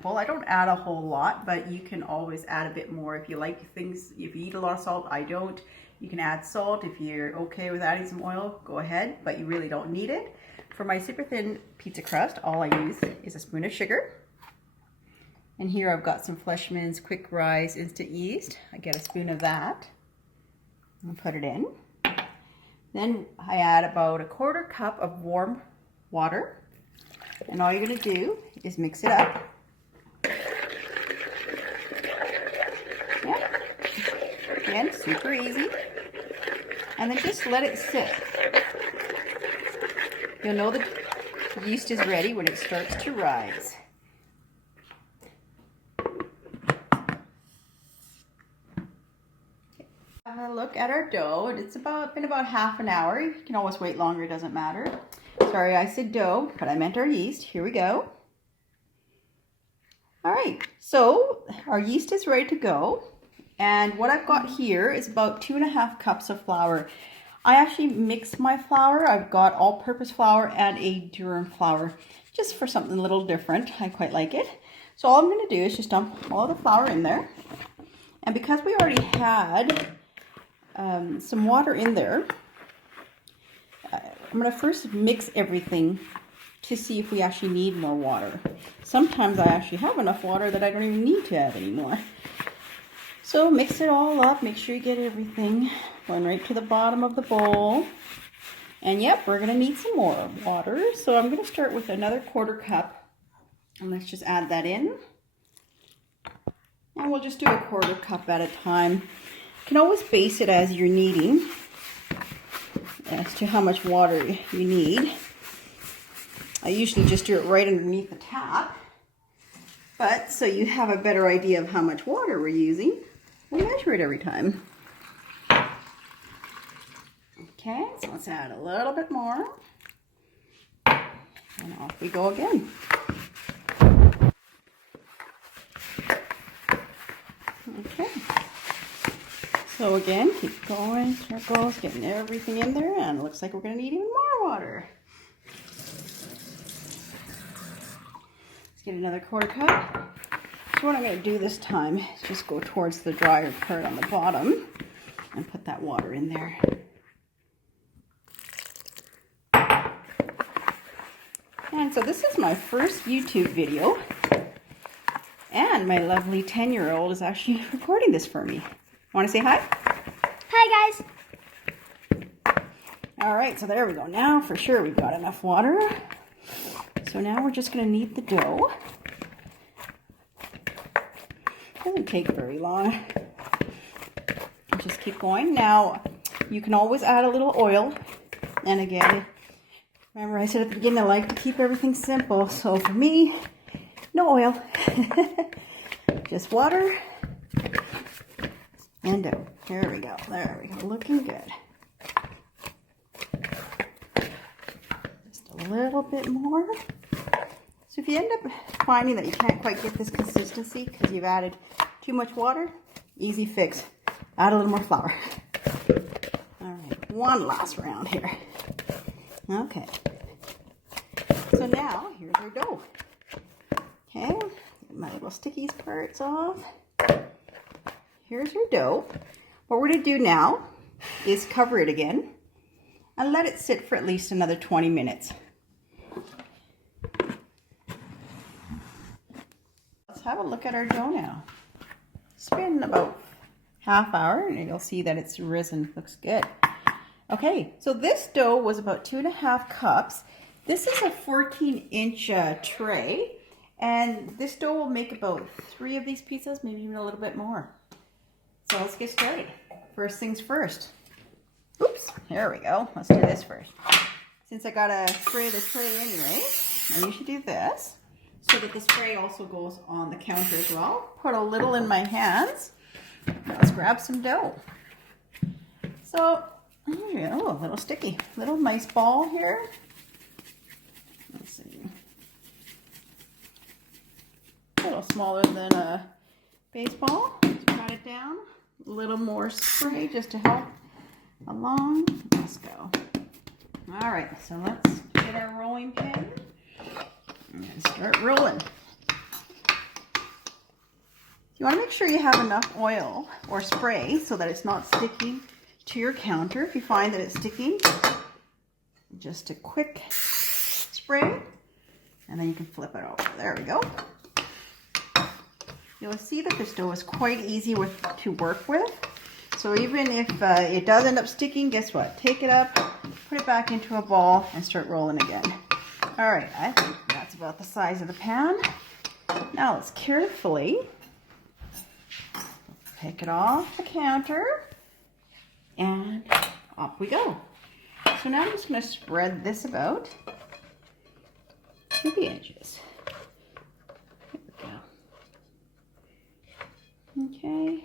simple. I don't add a whole lot, but you can always add a bit more if you like things. If you eat a lot of salt, I don't. You can add salt. If you're okay with adding some oil, go ahead, but you really don't need it. For my super thin pizza crust, all I use is a spoon of sugar. And here I've got some Fleshman's Quick Rise Instant Yeast. I get a spoon of that and put it in. Then I add about 1/4 cup of warm water. And all you're going to do is mix it up. Yeah. Again, super easy. And then just let it sit. You'll know the yeast is ready when it starts to rise. Have a look at our dough, and it's been about half an hour. You can always wait longer, it doesn't matter. Sorry, I said dough, but I meant our yeast. Here we go. All right, so our yeast is ready to go. And what I've got here is about 2½ cups of flour. I actually mix my flour. I've got all-purpose flour and a durum flour, just for something a little different. I quite like it. So all I'm going to do is just dump all the flour in there. And because we already had some water in there, I'm going to first mix everything to see if we actually need more water. Sometimes I actually have enough water that I don't even need to add anymore. So mix it all up, make sure you get everything going right to the bottom of the bowl. And yep, we're going to need some more water. So I'm going to start with another 1/4 cup. And let's just add that in. And we'll just do 1/4 cup at a time. You can always base it as you're needing, as to how much water you need. I usually just do it right underneath the tap, but so you have a better idea of how much water we're using, we'll measure it every time. Okay, so let's add a little bit more, and off we go again. Okay. So again, keep going, circles, getting everything in there, and it looks like we're going to need even more water. Let's get another 1/4 cup. So what I'm going to do this time is just go towards the drier part on the bottom and put that water in there. And so this is my first YouTube video, and my lovely 10-year-old is actually recording this for me. Want to say hi? Hi, guys. All right, so there we go. Now for sure we've got enough water. So now we're just going to knead the dough. Doesn't take very long. Just keep going. Now you can always add a little oil. And again, remember I said at the beginning I like to keep everything simple. So for me, no oil. Just water. And dough. There we go. There we go. Looking good. Just a little bit more. So if you end up finding that you can't quite get this consistency because you've added too much water, easy fix. Add a little more flour. All right. One last round here. Okay. So now, here's our dough. Okay. Get my little sticky parts off. Here's your dough. What we're going to do now is cover it again and let it sit for at least another 20 minutes. Let's have a look at our dough now. It's been about half hour and you'll see that it's risen. Looks good. Okay, so this dough was about 2½ cups. This is a 14-inch tray, and this dough will make about 3 of these pizzas, maybe even a little bit more. So let's get started. First things first. Oops, there we go. Let's do this first. Since I gotta spray the tray anyway, I usually do this so that the spray also goes on the counter as well. Put a little in my hands. Now let's grab some dough. So, there you go, a little sticky. Little nice ball here. Let's see. A little smaller than a baseball. Let's pat it down. A little more spray just to help along. Let's go. All right, so let's get our rolling pin and start rolling. You want to make sure you have enough oil or spray so that it's not sticking to your counter. If you find that it's sticking, just a quick spray, and then you can flip it over. There we go. You'll see that this dough is quite easy to work with. So even if it does end up sticking, guess what? Take it up, put it back into a ball, and start rolling again. All right, I think that's about the size of the pan. Now let's carefully pick it off the counter, and off we go. So now I'm just going to spread this about to the edges. There we go. Okay.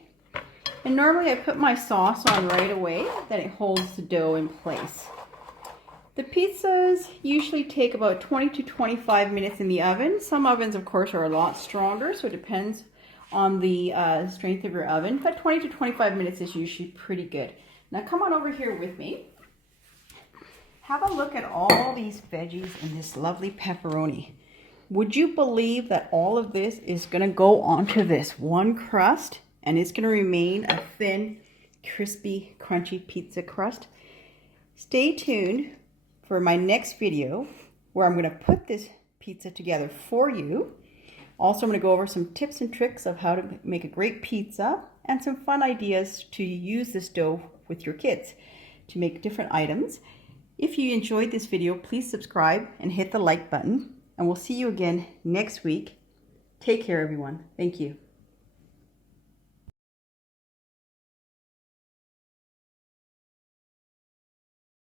And normally I put my sauce on right away, then it holds the dough in place. The pizzas usually take about 20 to 25 minutes in the oven. Some ovens, of course, are a lot stronger, so it depends on the strength of your oven, but 20 to 25 minutes is usually pretty good. Now come on over here with me. Have a look at all these veggies and this lovely pepperoni. Would you believe that all of this is going to go onto this one crust, and it's going to remain a thin, crispy, crunchy pizza crust? Stay tuned for my next video where I'm going to put this pizza together for you. Also, I'm going to go over some tips and tricks of how to make a great pizza and some fun ideas to use this dough with your kids to make different items. If you enjoyed this video, please subscribe and hit the like button, and we'll see you again next week. Take care, everyone. Thank you.